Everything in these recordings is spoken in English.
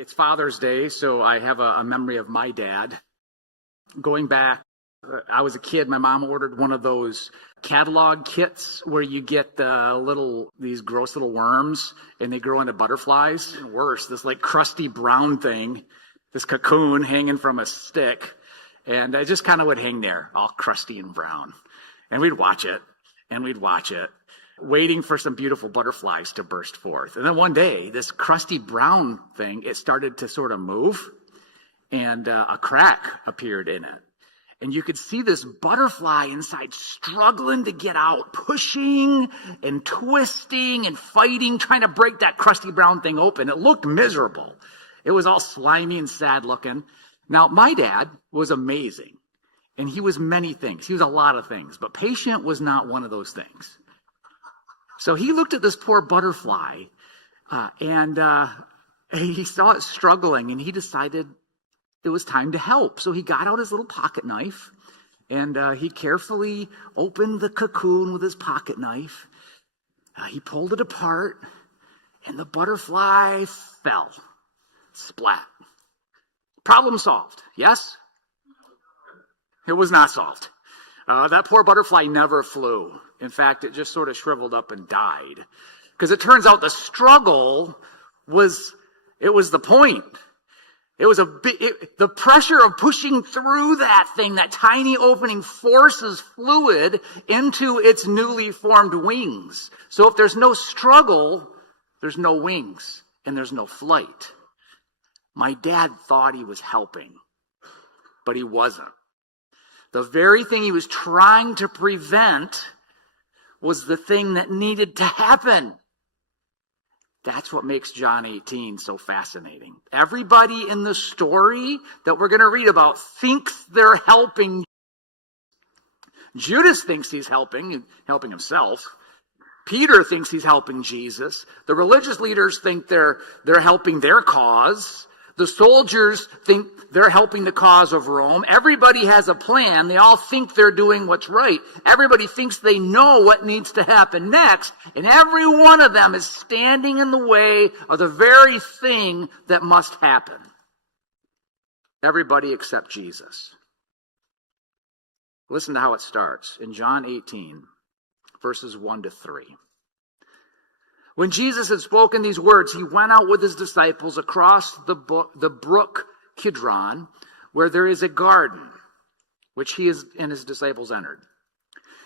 It's Father's Day, so I have a memory of my dad. Going back, I was a kid, my mom ordered one of those catalog kits where you get these gross little worms and they grow into butterflies. And worse, this like crusty brown thing, this cocoon hanging from a stick. And I just kind of would hang there, all crusty and brown. And we'd watch it, waiting for some beautiful butterflies to burst forth. And then one day, this crusty brown thing, it started to sort of move, and a crack appeared in it. And you could see this butterfly inside struggling to get out, pushing and twisting and fighting, trying to break that crusty brown thing open. It looked miserable. It was all slimy and sad looking. Now, my dad was amazing, and he was many things. He was a lot of things, but patient was not one of those things. So he looked at this poor butterfly, and he saw it struggling, and he decided it was time to help. So he got out his little pocket knife, and he carefully opened the cocoon with his pocket knife. He pulled it apart, and the butterfly fell. Splat. Problem solved, yes? It was not solved. That poor butterfly never flew. In fact, it just sort of shriveled up and died. Because it turns out the struggle was the point. It was the pressure of pushing through that thing, that tiny opening, forces fluid into its newly formed wings. So if there's no struggle, there's no wings and there's no flight. My dad thought he was helping, but he wasn't. The very thing he was trying to prevent was the thing that needed to happen. That's what makes John 18 so fascinating. Everybody in the story that we're going to read about thinks they're helping. Judas thinks he's helping himself. Peter thinks he's helping Jesus. The religious leaders think they're helping their cause. The soldiers think they're helping the cause of Rome. Everybody has a plan. They all think they're doing what's right. Everybody thinks they know what needs to happen next. And every one of them is standing in the way of the very thing that must happen. Everybody except Jesus. Listen to how it starts in John 18, verses 1 to 3. When Jesus had spoken these words, he went out with his disciples across the brook Kidron, where there is a garden, which he and his disciples entered.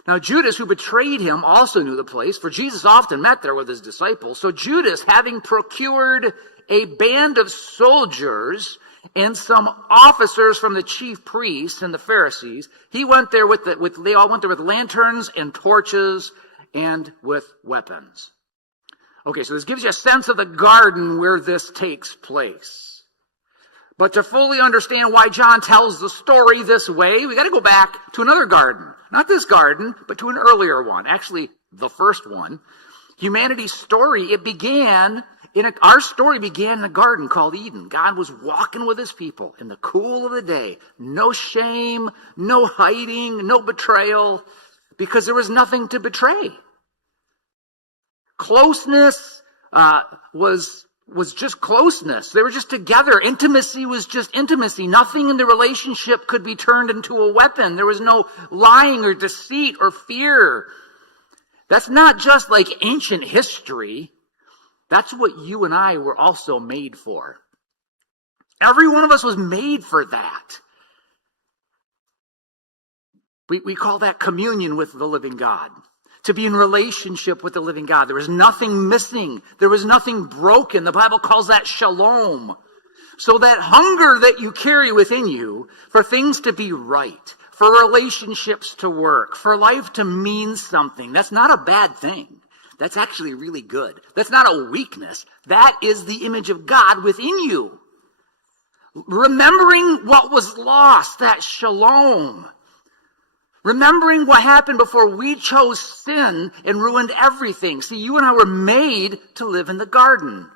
Now Judas, who betrayed him, also knew the place, for Jesus often met there with his disciples. So Judas, having procured a band of soldiers and some officers from the chief priests and the Pharisees, he went there they all went there with lanterns and torches and with weapons. Okay, so this gives you a sense of the garden where this takes place. But to fully understand why John tells the story this way, we got to go back to another garden. Not this garden, but to an earlier one. Actually, the first one. Humanity's story, our story began in a garden called Eden. God was walking with his people in the cool of the day. No shame, no hiding, no betrayal, because there was nothing to betray. Closeness was just closeness. They were just together. Intimacy was just intimacy. Nothing in the relationship could be turned into a weapon. There was no lying or deceit or fear. That's not just like ancient history. That's what you and I were also made for. Every one of us was made for that. We call that communion with the living God. To be in relationship with the living God. There was nothing missing. There was nothing broken. The Bible calls that shalom. So that hunger that you carry within you for things to be right, for relationships to work, for life to mean something, that's not a bad thing. That's actually really good. That's not a weakness. That is the image of God within you. Remembering what was lost, that shalom. Remembering what happened before we chose sin and ruined everything. See, you and I were made to live in the garden.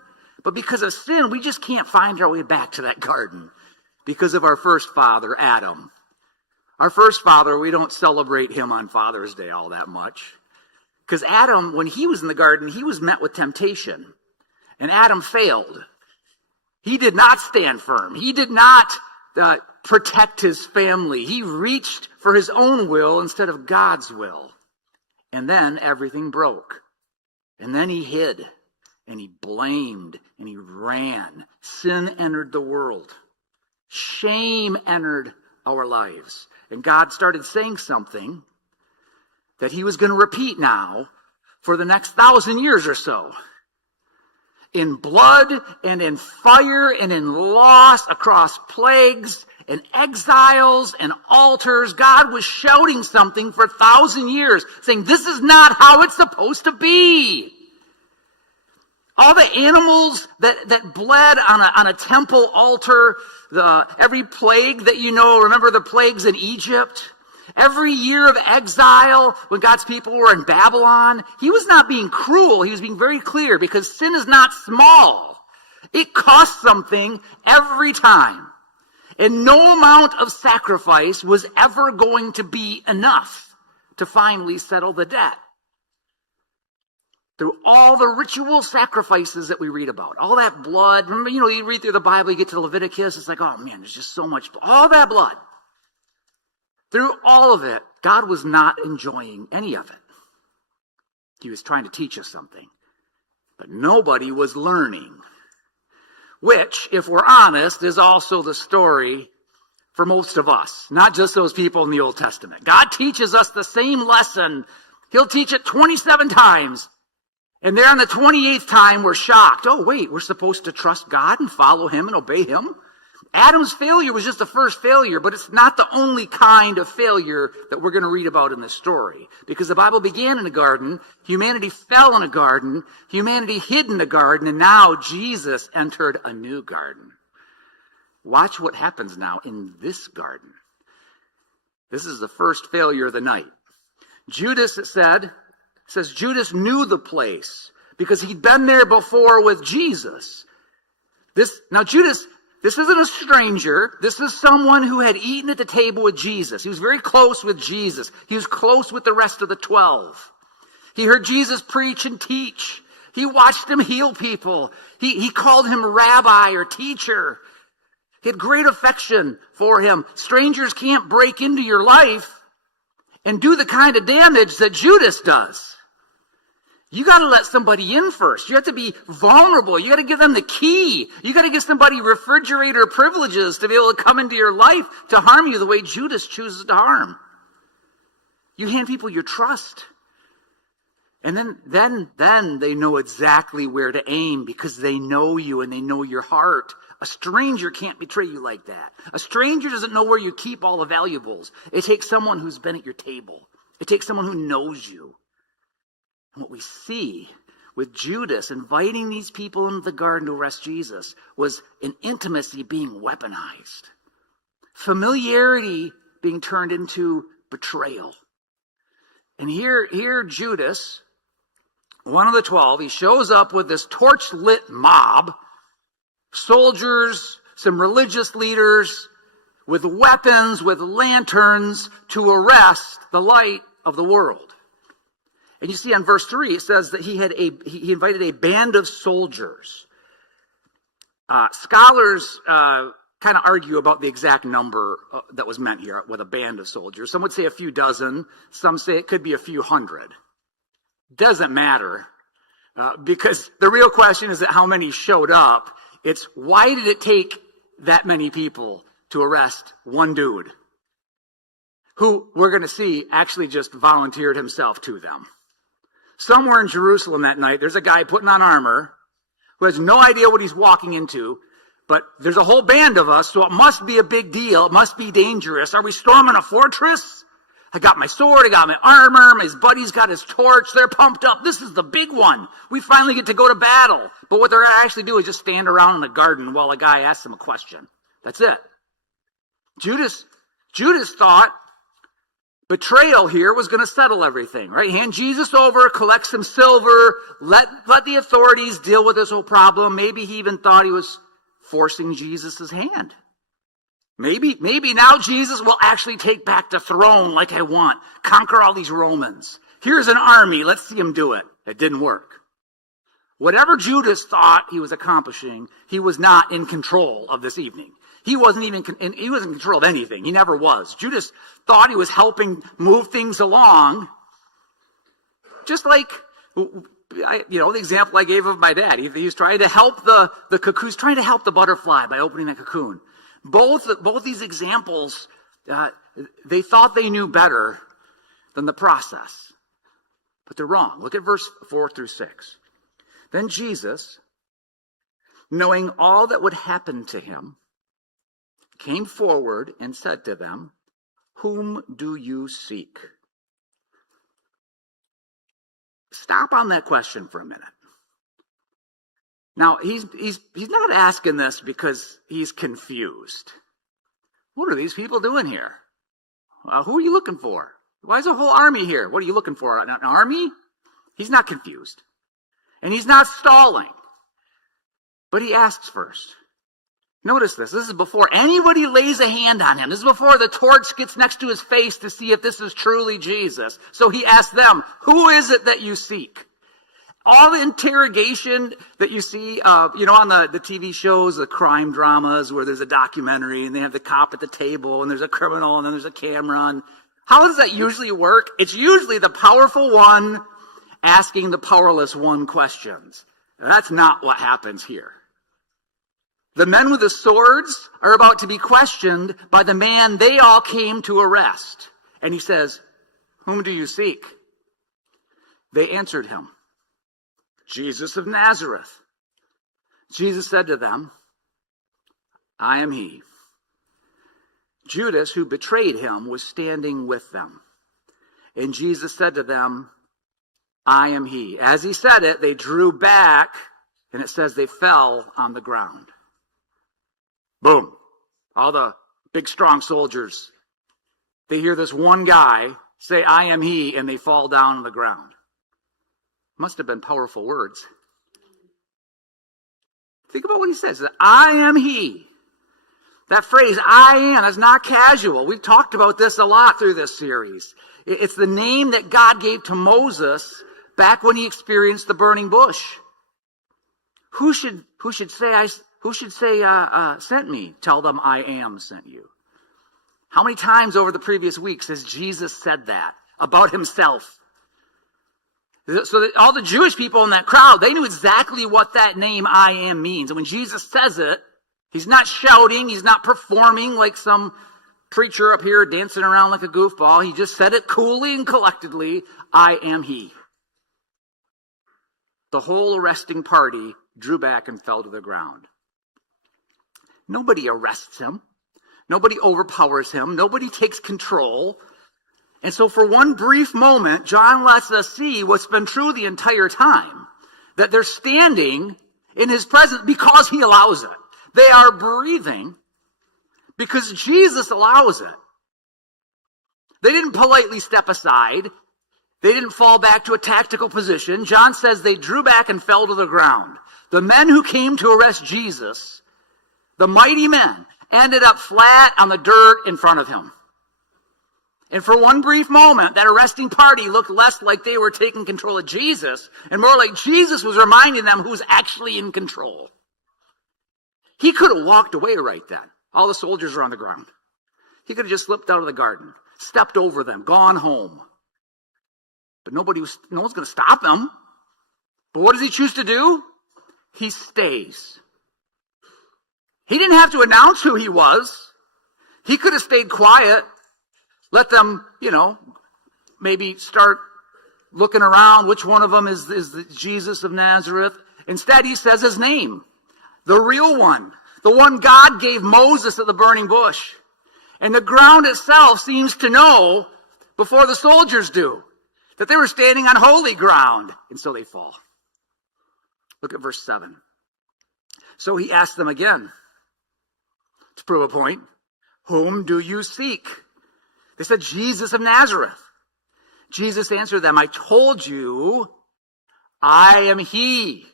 But because of sin, we just can't find our way back to that garden. Because of our first father, Adam. Our first father, we don't celebrate him on Father's Day all that much. Because Adam, when he was in the garden, he was met with temptation. And Adam failed. He did not stand firm. He did not protect his family. He reached for his own will instead of God's will. And then everything broke. And then he hid, and he blamed, and he ran. Sin entered the world. Shame entered our lives. And God started saying something that he was going to repeat now for the next 1,000 years or so. In blood and in fire and in loss, across plagues and exiles and altars, God was shouting something for 1,000 years, saying, this is not how it's supposed to be. All the animals that bled on a temple altar, every plague that you know, remember the plagues in Egypt? Every year of exile, when God's people were in Babylon, he was not being cruel. He was being very clear, because sin is not small. It costs something every time. And no amount of sacrifice was ever going to be enough to finally settle the debt. Through all the ritual sacrifices that we read about, all that blood. Remember, you read through the Bible, you get to Leviticus, it's like, oh man, there's just so much blood. All that blood. Through all of it, God was not enjoying any of it. He was trying to teach us something. But nobody was learning. Which, if we're honest, is also the story for most of us. Not just those people in the Old Testament. God teaches us the same lesson. He'll teach it 27 times. And there on the 28th time, we're shocked. Oh, wait, we're supposed to trust God and follow him and obey him? Adam's failure was just the first failure, but it's not the only kind of failure that we're going to read about in this story. Because the Bible began in a garden, humanity fell in a garden, humanity hid in a garden, and now Jesus entered a new garden. Watch what happens now in this garden. This is the first failure of the night. Judas, it says Judas knew the place because he'd been there before with Jesus. Judas, this isn't a stranger. This is someone who had eaten at the table with Jesus. He was very close with Jesus. He was close with the rest of the 12. He heard Jesus preach and teach. He watched him heal people. He called him rabbi or teacher. He had great affection for him. Strangers can't break into your life and do the kind of damage that Judas does. You got to let somebody in first. You have to be vulnerable. You got to give them the key. You got to give somebody refrigerator privileges to be able to come into your life to harm you the way Judas chooses to harm. You hand people your trust. And then they know exactly where to aim because they know you and they know your heart. A stranger can't betray you like that. A stranger doesn't know where you keep all the valuables. It takes someone who's been at your table. It takes someone who knows you. And what we see with Judas inviting these people into the garden to arrest Jesus was an intimacy being weaponized. Familiarity being turned into betrayal. And here Judas, one of the 12, he shows up with this torch-lit mob, soldiers, some religious leaders, with weapons, with lanterns, to arrest the light of the world. And you see on verse 3, it says that he invited a band of soldiers. Scholars kind of argue about the exact number that was meant here with a band of soldiers. Some would say a few dozen. Some say it could be a few hundred. Doesn't matter. Because the real question is that how many showed up. It's why did it take that many people to arrest one dude who we're going to see actually just volunteered himself to them. Somewhere in Jerusalem that night, there's a guy putting on armor who has no idea what he's walking into, but there's a whole band of us, so it must be a big deal. It must be dangerous. Are we storming a fortress? I got my sword, I got my armor, my buddy's got his torch, they're pumped up. This is the big one. We finally get to go to battle. But what they're going to actually do is just stand around in the garden while a guy asks them a question. That's it. Judas thought betrayal here was going to settle everything, right? Hand Jesus over, collect some silver, let the authorities deal with this whole problem. Maybe he even thought he was forcing Jesus' hand. Maybe now Jesus will actually take back the throne like I want. Conquer all these Romans. Here's an army. Let's see him do it. It didn't work. Whatever Judas thought he was accomplishing, he was not in control of this evening. He wasn't in control of anything. He never was. Judas thought he was helping move things along, just like, the example I gave of my dad. He was trying to help the cocoon. He was trying to help the butterfly by opening the cocoon. Both these examples, they thought they knew better than the process. But they're wrong. Look at verse 4 through 6. Then Jesus, knowing all that would happen to him, came forward and said to them, "Whom do you seek?" Stop on that question for a minute. Now, he's not asking this because he's confused. What are these people doing here? Who are you looking for? Why is a whole army here? What are you looking for? An army? He's not confused. And he's not stalling. But he asks first. Notice this. This is before anybody lays a hand on him. This is before the torch gets next to his face to see if this is truly Jesus. So he asks them, "Who is it that you seek?" All the interrogation that you see, on the TV shows, the crime dramas where there's a documentary and they have the cop at the table and there's a criminal and then there's a camera. And how does that usually work? It's usually the powerful one asking the powerless one questions. Now, that's not what happens here. The men with the swords are about to be questioned by the man they all came to arrest. And he says, "Whom do you seek?" They answered him, "Jesus of Nazareth." Jesus said to them, "I am he." Judas, who betrayed him, was standing with them. And Jesus said to them, "I am he." As he said it, they drew back, and it says they fell on the ground. Boom. All the big, strong soldiers, they hear this one guy say, "I am he," and they fall down on the ground. Must have been powerful words. Think about what he says. "I am he." That phrase, "I am," is not casual. We've talked about this a lot through this series. It's the name that God gave to Moses back when he experienced the burning bush. Who should say sent me? Tell them I am sent you. How many times over the previous weeks has Jesus said that about himself? So that all the Jewish people in that crowd, they knew exactly what that name "I am" means. And when Jesus says it, he's not shouting, he's not performing like some preacher up here dancing around like a goofball. He just said it coolly and collectedly, "I am he." The whole arresting party drew back and fell to the ground. Nobody arrests him. Nobody overpowers him. Nobody takes control. And so for one brief moment, John lets us see what's been true the entire time. That they're standing in his presence because he allows it. They are breathing because Jesus allows it. They didn't politely step aside. They didn't fall back to a tactical position. John says they drew back and fell to the ground. The men who came to arrest Jesus, the mighty men, ended up flat on the dirt in front of him. And for one brief moment, that arresting party looked less like they were taking control of Jesus and more like Jesus was reminding them who's actually in control. He could have walked away right then. All the soldiers are on the ground. He could have just slipped out of the garden, stepped over them, gone home. But no one's going to stop him. But what does he choose to do? He stays. He didn't have to announce who he was. He could have stayed quiet, let them, maybe start looking around. Which one of them is the Jesus of Nazareth? Instead, he says his name, the real one, the one God gave Moses at the burning bush. And the ground itself seems to know, before the soldiers do, that they were standing on holy ground. And so they fall. Look at verse 7. So he asked them again, to prove a point, "Whom do you seek?" They said, "Jesus of Nazareth." Jesus answered them, "I told you, I am he.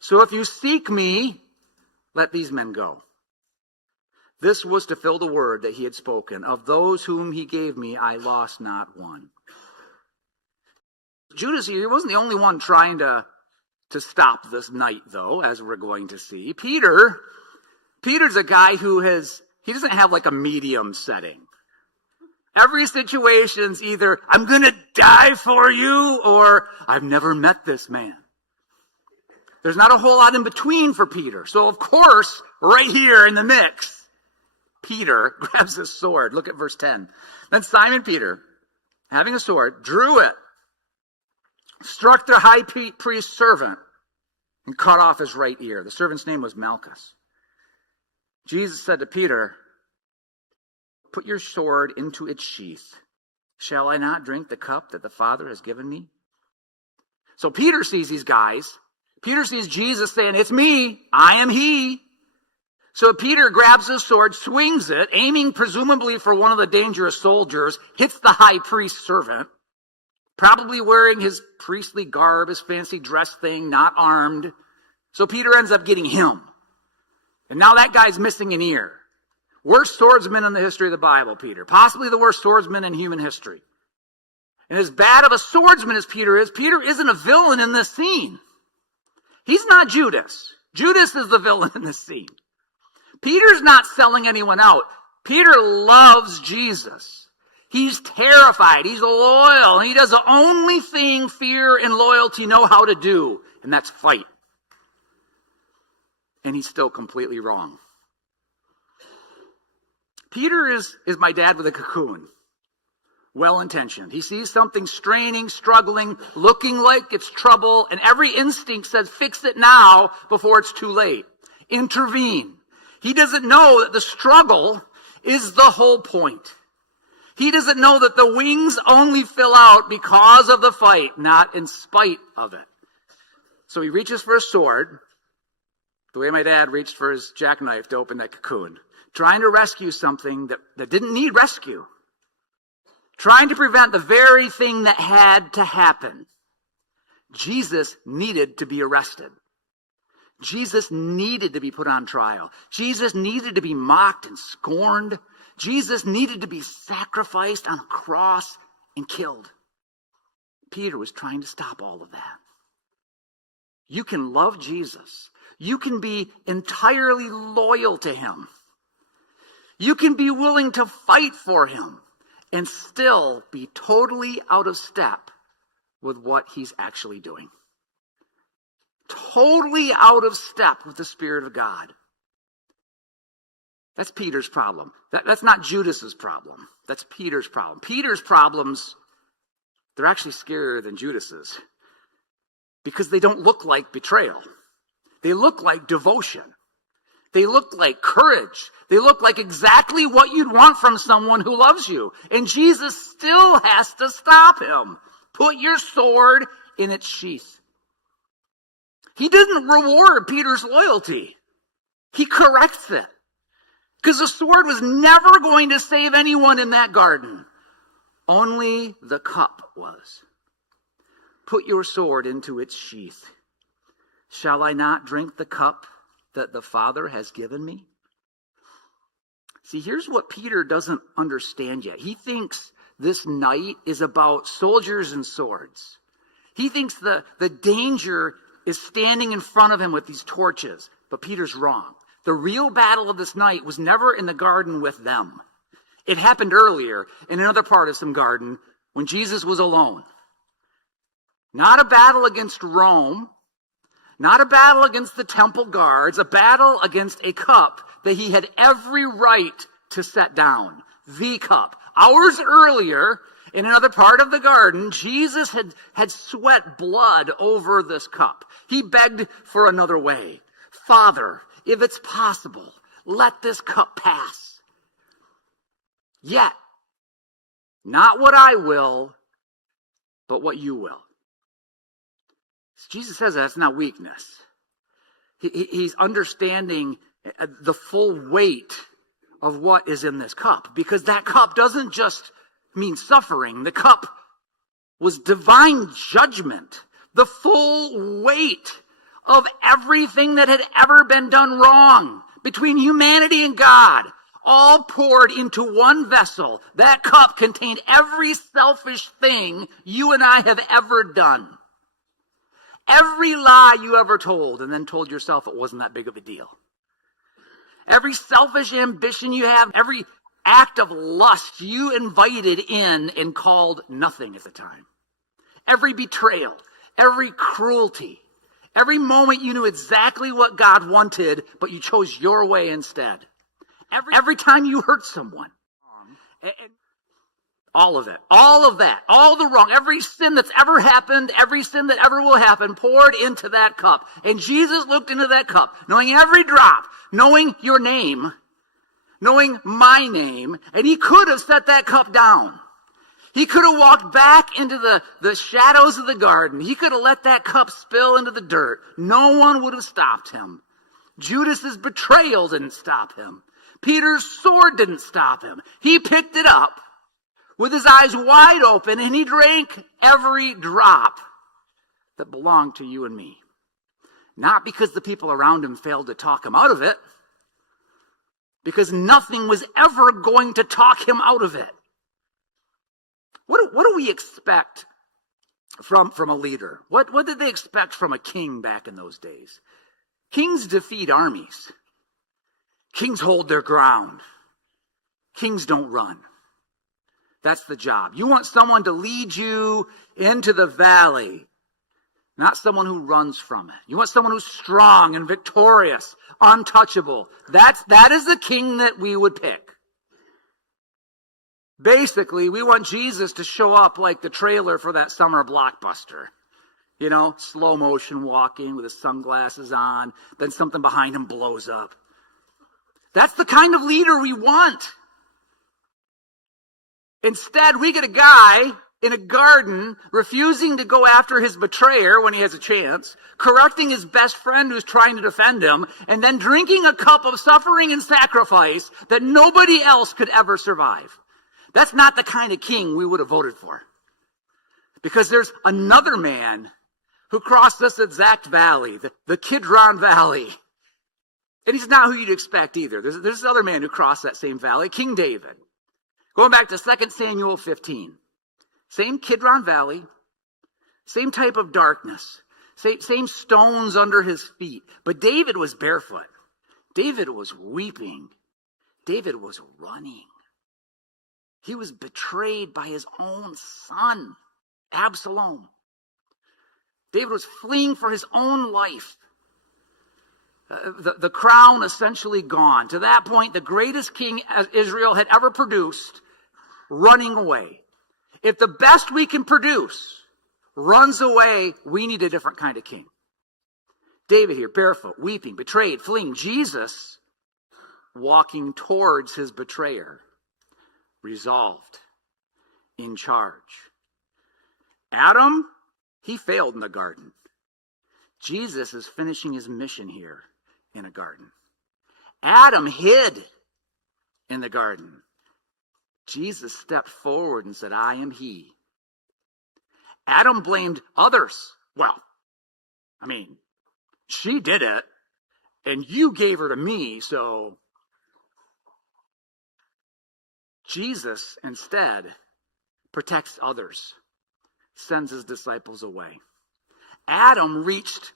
So if you seek me, let these men go." This was to fill the word that he had spoken. "Of those whom he gave me, I lost not one." Judas, he wasn't the only one trying to to stop this night, though, as we're going to see. Peter's a guy he doesn't have like a medium setting. Every situation's either, I'm going to die for you, or I've never met this man. There's not a whole lot in between for Peter. So, of course, right here in the mix, Peter grabs his sword. Look at verse 10. Then Simon Peter, having a sword, drew it, struck the high priest's servant, and cut off his right ear. The servant's name was Malchus. Jesus said to Peter, put your sword into its sheath. Shall I not drink the cup that the Father has given me? So Peter sees these guys. Peter sees Jesus saying, it's me, I am he. So Peter grabs his sword, swings it, aiming presumably for one of the dangerous soldiers, hits the high priest's servant, probably wearing his priestly garb, his fancy dress thing, not armed. So Peter ends up getting him. And now that guy's missing an ear. Worst swordsman in the history of the Bible, Peter. Possibly the worst swordsman in human history. And as bad of a swordsman as Peter isn't a villain in this scene. He's not Judas. Judas is the villain in this scene. Peter's not selling anyone out. Peter loves Jesus. He's terrified. He's loyal. And he does the only thing fear and loyalty know how to do, and that's fight. And he's still completely wrong. Peter is my dad with a cocoon. Well-intentioned. He sees something straining, struggling, looking like it's trouble, and every instinct says, fix it now before it's too late. Intervene. He doesn't know that the struggle is the whole point. He doesn't know that the wings only fill out because of the fight, not in spite of it. So he reaches for a sword, the way my dad reached for his jackknife to open that cocoon, trying to rescue something that didn't need rescue. Trying to prevent the very thing that had to happen. Jesus needed to be arrested. Jesus needed to be put on trial. Jesus needed to be mocked and scorned. Jesus needed to be sacrificed on a cross and killed. Peter was trying to stop all of that. You can love Jesus. You can be entirely loyal to him. You can be willing to fight for him and still be totally out of step with what he's actually doing. Totally out of step with the Spirit of God. That's Peter's problem. That's not Judas's problem. That's Peter's problem. Peter's problems, they're actually scarier than Judas's because they don't look like betrayal. They look like devotion. They look like courage. They look like exactly what you'd want from someone who loves you. And Jesus still has to stop him. Put your sword in its sheath. He didn't reward Peter's loyalty. He corrects it. Because the sword was never going to save anyone in that garden. Only the cup was. Put your sword into its sheath. Shall I not drink the cup that the Father has given me? See, here's what Peter doesn't understand yet. He thinks this night is about soldiers and swords. He thinks the danger is standing in front of him with these torches. But Peter's wrong. The real battle of this night was never in the garden with them. It happened earlier in another part of some garden when Jesus was alone. Not a battle against Rome. Not a battle against the temple guards, a battle against a cup that he had every right to set down. The cup. Hours earlier, in another part of the garden, Jesus had sweat blood over this cup. He begged for another way. Father, if it's possible, let this cup pass. Yet, not what I will, but what you will. Jesus says that's not weakness. He's understanding the full weight of what is in this cup. Because that cup doesn't just mean suffering. The cup was divine judgment. The full weight of everything that had ever been done wrong between humanity and God. All poured into one vessel. That cup contained every selfish thing you and I have ever done. Every lie you ever told and then told yourself it wasn't that big of a deal. Every selfish ambition you have, every act of lust you invited in and called nothing at the time. Every betrayal, every cruelty, every moment you knew exactly what God wanted, but you chose your way instead. Every time you hurt someone. All of it, all of that, all the wrong, every sin that's ever happened, every sin that ever will happen poured into that cup. And Jesus looked into that cup, knowing every drop, knowing your name, knowing my name, and he could have set that cup down. He could have walked back into the shadows of the garden. He could have let that cup spill into the dirt. No one would have stopped him. Judas's betrayal didn't stop him. Peter's sword didn't stop him. He picked it up with his eyes wide open, and he drank every drop that belonged to you and me. Not because the people around him failed to talk him out of it, because nothing was ever going to talk him out of it. What do we expect from a leader? What did they expect from a king back in those days? Kings defeat armies. Kings hold their ground. Kings don't run. That's the job. You want someone to lead you into the valley, not someone who runs from it. You want someone who's strong and victorious, untouchable. That is the king that we would pick. Basically, we want Jesus to show up like the trailer for that summer blockbuster. You know, slow motion walking with his sunglasses on, then something behind him blows up. That's the kind of leader we want. Instead, we get a guy in a garden refusing to go after his betrayer when he has a chance, correcting his best friend who's trying to defend him, and then drinking a cup of suffering and sacrifice that nobody else could ever survive. That's not the kind of king we would have voted for. Because there's another man who crossed this exact valley, the Kidron Valley. And he's not who you'd expect either. There's this other man who crossed that same valley, King David. Going back to 2 Samuel 15. Same Kidron Valley, same type of darkness, same stones under his feet. But David was barefoot. David was weeping. David was running. He was betrayed by his own son, Absalom. David was fleeing for his own life. The crown essentially gone. To that point, the greatest king Israel had ever produced, running away. If the best we can produce runs away, we need a different kind of king. David here, barefoot, weeping, betrayed, fleeing. Jesus, walking towards his betrayer, resolved, in charge. Adam, he failed in the garden. Jesus is finishing his mission here in a garden. Adam hid in the garden. Jesus stepped forward and said, I am he. Adam blamed others. Well, I mean, she did it, and you gave her to me, so. Jesus, instead, protects others, sends his disciples away. Adam reached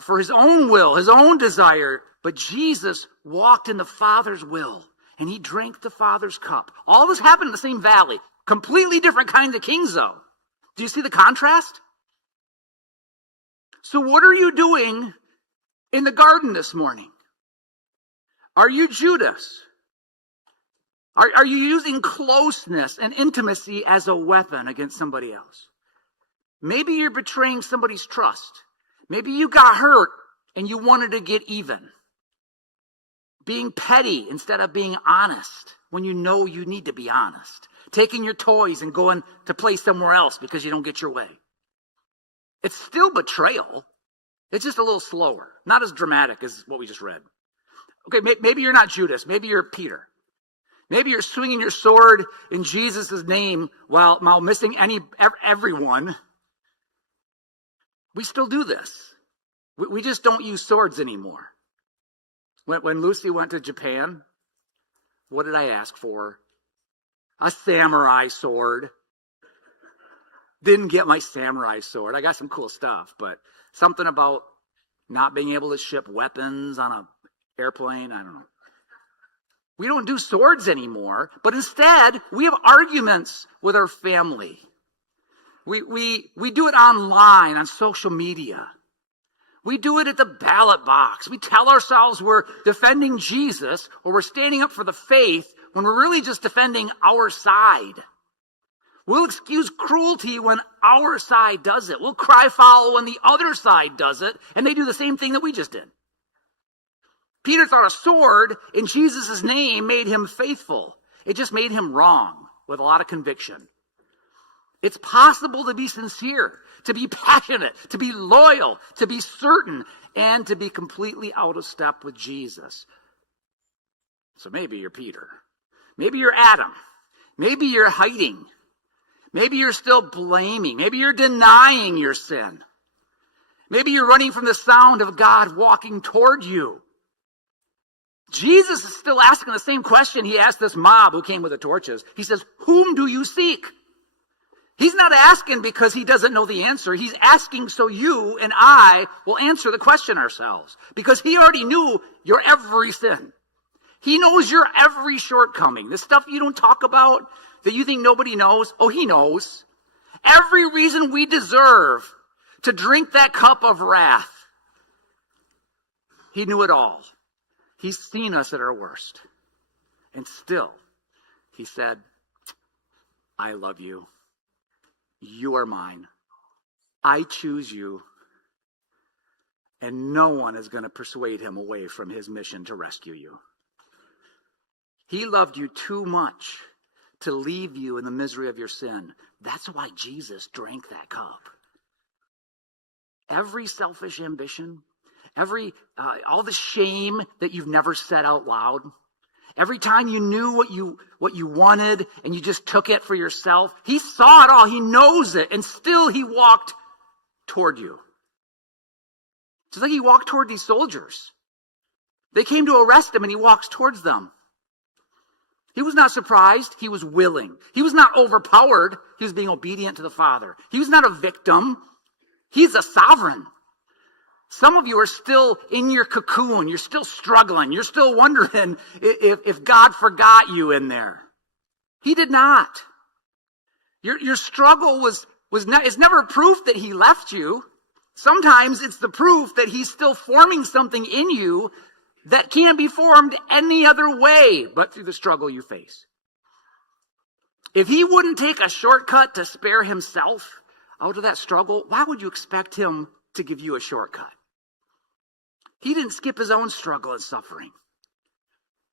for his own will, his own desire, but Jesus walked in the Father's will, and he drank the Father's cup. All this happened in the same valley. Completely different kinds of kings, though. Do you see the contrast? So what are you doing in the garden this morning? Are you Judas? Are you using closeness and intimacy as a weapon against somebody else? Maybe you're betraying somebody's trust. Maybe you got hurt and you wanted to get even. Being petty instead of being honest when you know you need to be honest. Taking your toys and going to play somewhere else because you don't get your way. It's still betrayal. It's just a little slower. Not as dramatic as what we just read. Okay, maybe you're not Judas. Maybe you're Peter. Maybe you're swinging your sword in Jesus' name while missing everyone. We still do this. We just don't use swords anymore. When Lucy went to Japan, what did I ask for? A samurai sword. Didn't get my samurai sword. I got some cool stuff, but something about not being able to ship weapons on an airplane, I don't know. We don't do swords anymore, but instead we have arguments with our family. We do it online, on social media. We do it at the ballot box. We tell ourselves we're defending Jesus or we're standing up for the faith when we're really just defending our side. We'll excuse cruelty when our side does it. We'll cry foul when the other side does it, and they do the same thing that we just did. Peter thought a sword in Jesus' name made him faithful. It just made him wrong with a lot of conviction. It's possible to be sincere, to be passionate, to be loyal, to be certain, and to be completely out of step with Jesus. So maybe you're Peter. Maybe you're Adam. Maybe you're hiding. Maybe you're still blaming. Maybe you're denying your sin. Maybe you're running from the sound of God walking toward you. Jesus is still asking the same question he asked this mob who came with the torches. He says, "Whom do you seek?" He's not asking because he doesn't know the answer. He's asking so you and I will answer the question ourselves. Because he already knew your every sin. He knows your every shortcoming. The stuff you don't talk about, that you think nobody knows, oh, he knows. Every reason we deserve to drink that cup of wrath. He knew it all. He's seen us at our worst. And still, he said, I love you. You are mine. I choose you. And no one is going to persuade him away from his mission to rescue you. He loved you too much to leave you in the misery of your sin. That's why Jesus drank that cup. Every selfish ambition, all the shame that you've never said out loud, every time you knew what you wanted and you just took it for yourself, he saw it all, he knows it, and still he walked toward you. Just like he walked toward these soldiers. They came to arrest him and he walks towards them. He was not surprised, he was willing. He was not overpowered, he was being obedient to the Father. He was not a victim, he's a sovereign. Some of you are still in your cocoon. You're still struggling. You're still wondering if God forgot you in there. He did not. Your struggle is never proof that he left you. Sometimes it's the proof that he's still forming something in you that can't be formed any other way but through the struggle you face. If he wouldn't take a shortcut to spare himself out of that struggle, why would you expect him to give you a shortcut? He didn't skip his own struggle and suffering.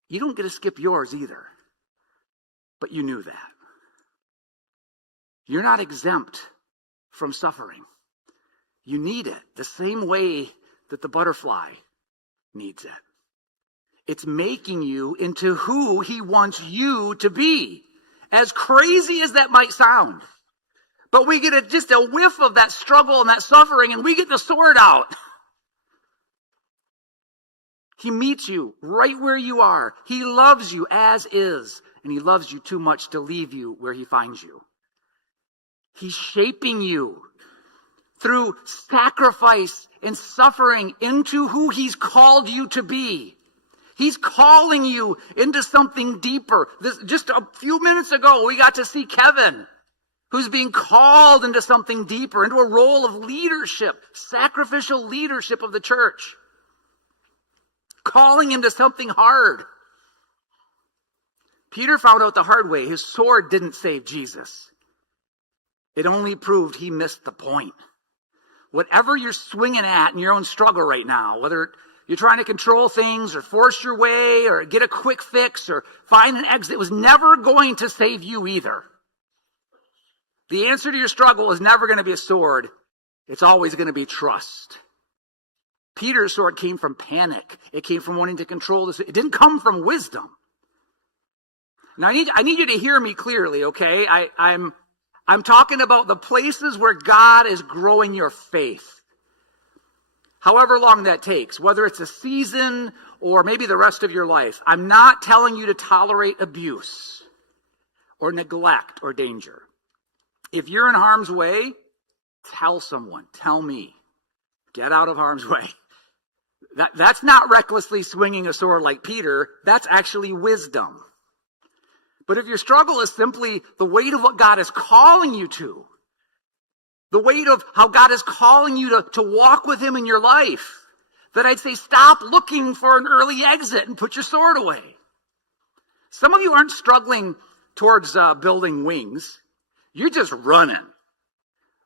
You don't get to skip yours either. But you knew that. You're not exempt from suffering. You need it the same way that the butterfly needs it. It's making you into who he wants you to be. As crazy as that might sound. But we get just a whiff of that struggle and that suffering, and we get the sword out. He meets you right where you are. He loves you as is, and he loves you too much to leave you where he finds you. He's shaping you through sacrifice and suffering into who he's called you to be. He's calling you into something deeper. Just a few minutes ago, we got to see Kevin, who's being called into something deeper, into a role of leadership, sacrificial leadership of the church. Calling him to something hard. Peter found out the hard way. His sword didn't save Jesus. It only proved he missed the point. Whatever you're swinging at in your own struggle right now, whether you're trying to control things or force your way or get a quick fix or find an exit, it was never going to save you either. The answer to your struggle is never going to be a sword. It's always going to be trust. Peter's sword came from panic. It came from wanting to control this. It didn't come from wisdom. Now I need you to hear me clearly, okay? I'm talking about the places where God is growing your faith. However long that takes, whether it's a season or maybe the rest of your life. I'm not telling you to tolerate abuse or neglect or danger. If you're in harm's way, tell someone. Tell me. Get out of harm's way. That's not recklessly swinging a sword like Peter. That's actually wisdom. But if your struggle is simply the weight of what God is calling you to, the weight of how God is calling you to walk with him in your life, then I'd say stop looking for an early exit and put your sword away. Some of you aren't struggling towards building wings. You're just running.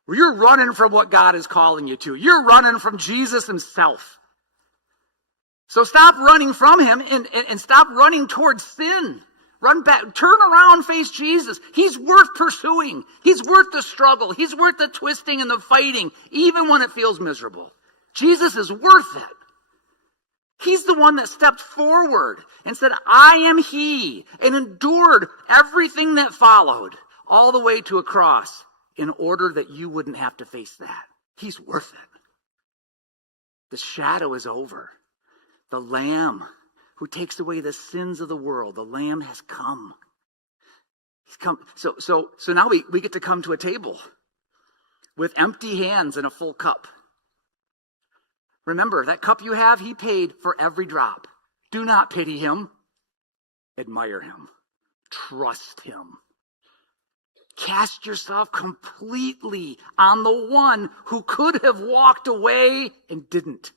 You're running from what God is calling you to. You're running from Jesus himself. So stop running from him and stop running towards sin. Run back, turn around, face Jesus. He's worth pursuing. He's worth the struggle. He's worth the twisting and the fighting, even when it feels miserable. Jesus is worth it. He's the one that stepped forward and said, I am he, and endured everything that followed all the way to a cross in order that you wouldn't have to face that. He's worth it. The shadow is over. The Lamb who takes away the sins of the world, the Lamb has come. He's come. So now we get to come to a table with empty hands and a full cup. Remember, that cup you have, he paid for every drop. Do not pity him. Admire him. Trust him. Cast yourself completely on the one who could have walked away and didn't.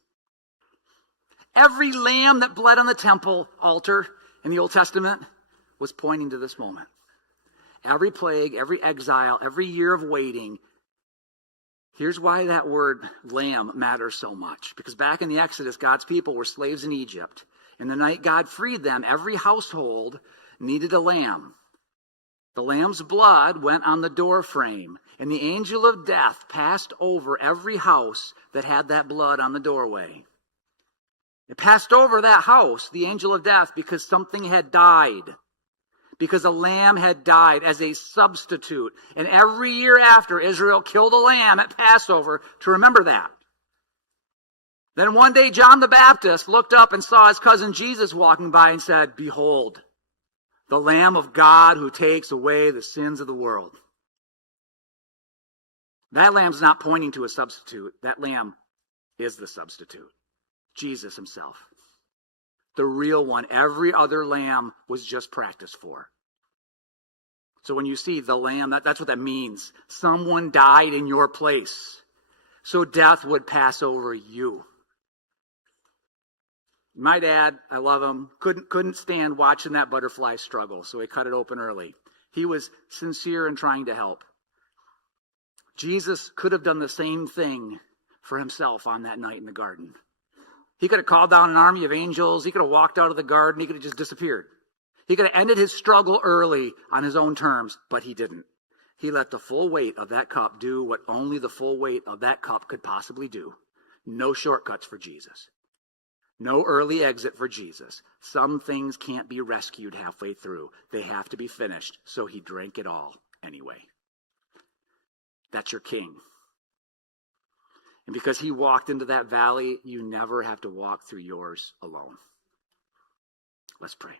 Every lamb that bled on the temple altar in the Old Testament was pointing to this moment. Every plague, every exile, every year of waiting. Here's why that word lamb matters so much. Because back in the Exodus, God's people were slaves in Egypt. And the night God freed them, every household needed a lamb. The lamb's blood went on the door frame, and the angel of death passed over every house that had that blood on the doorway. It passed over that house, the angel of death, because something had died. Because a lamb had died as a substitute. And every year after, Israel killed a lamb at Passover to remember that. Then one day, John the Baptist looked up and saw his cousin Jesus walking by and said, Behold, the Lamb of God who takes away the sins of the world. That lamb's not pointing to a substitute. That lamb is the substitute. Jesus himself. The real one. Every other lamb was just practiced for. So when you see the lamb, that's what that means. Someone died in your place, so death would pass over you. My dad, I love him, couldn't stand watching that butterfly struggle, so he cut it open early. He was sincere in trying to help. Jesus could have done the same thing for himself on that night in the garden. He could have called down an army of angels. He could have walked out of the garden. He could have just disappeared. He could have ended his struggle early on his own terms, but he didn't. He let the full weight of that cup do what only the full weight of that cup could possibly do. No shortcuts for Jesus. No early exit for Jesus. Some things can't be rescued halfway through. They have to be finished, so he drank it all anyway. That's your king. And because he walked into that valley, you never have to walk through yours alone. Let's pray.